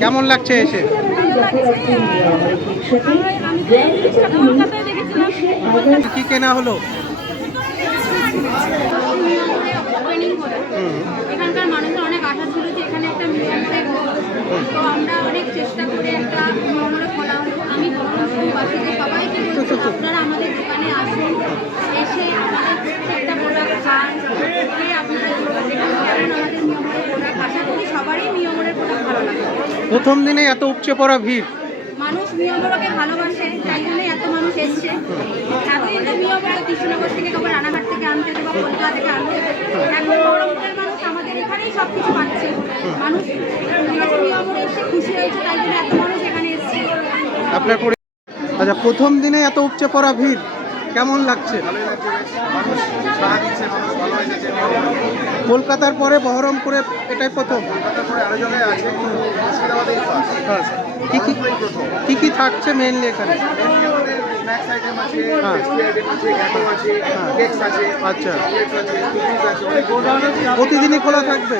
কেমন লাগছে এসে? কি কেনা হলো? হলো এখানকার মানুষের অনেক আশা ছিল যে এখানে একটা মিউজিয়াম তো আমরা প্রথম দিনে এত উপচে পড়া ভিড়। মানুষ ভালোবাসে তাই জন্য এত মানুষ এসছে। এতদিন তো কৃষ্ণনগর থেকে কবে রানাঘাট থেকে আনতে বা কলকাতা থেকে আনতে এখন বহরমপুরের মানুষ আমাদের এখানেই সব কিছু পাচ্ছে। মানুষ এসে খুশি হয়েছে তাই জন্য এত মানুষ এখানে এসছে। আপনার আচ্ছা প্রথম দিনে এত উপচে পড়া ভিড়। কেমন লাগছে কলকাতার পরে বহরমপুরে এটাই প্রথম। কি কি থাকছে মেনলি এখানে হ্যাঁ। আচ্ছা। প্রতিদিনই খোলা থাকবে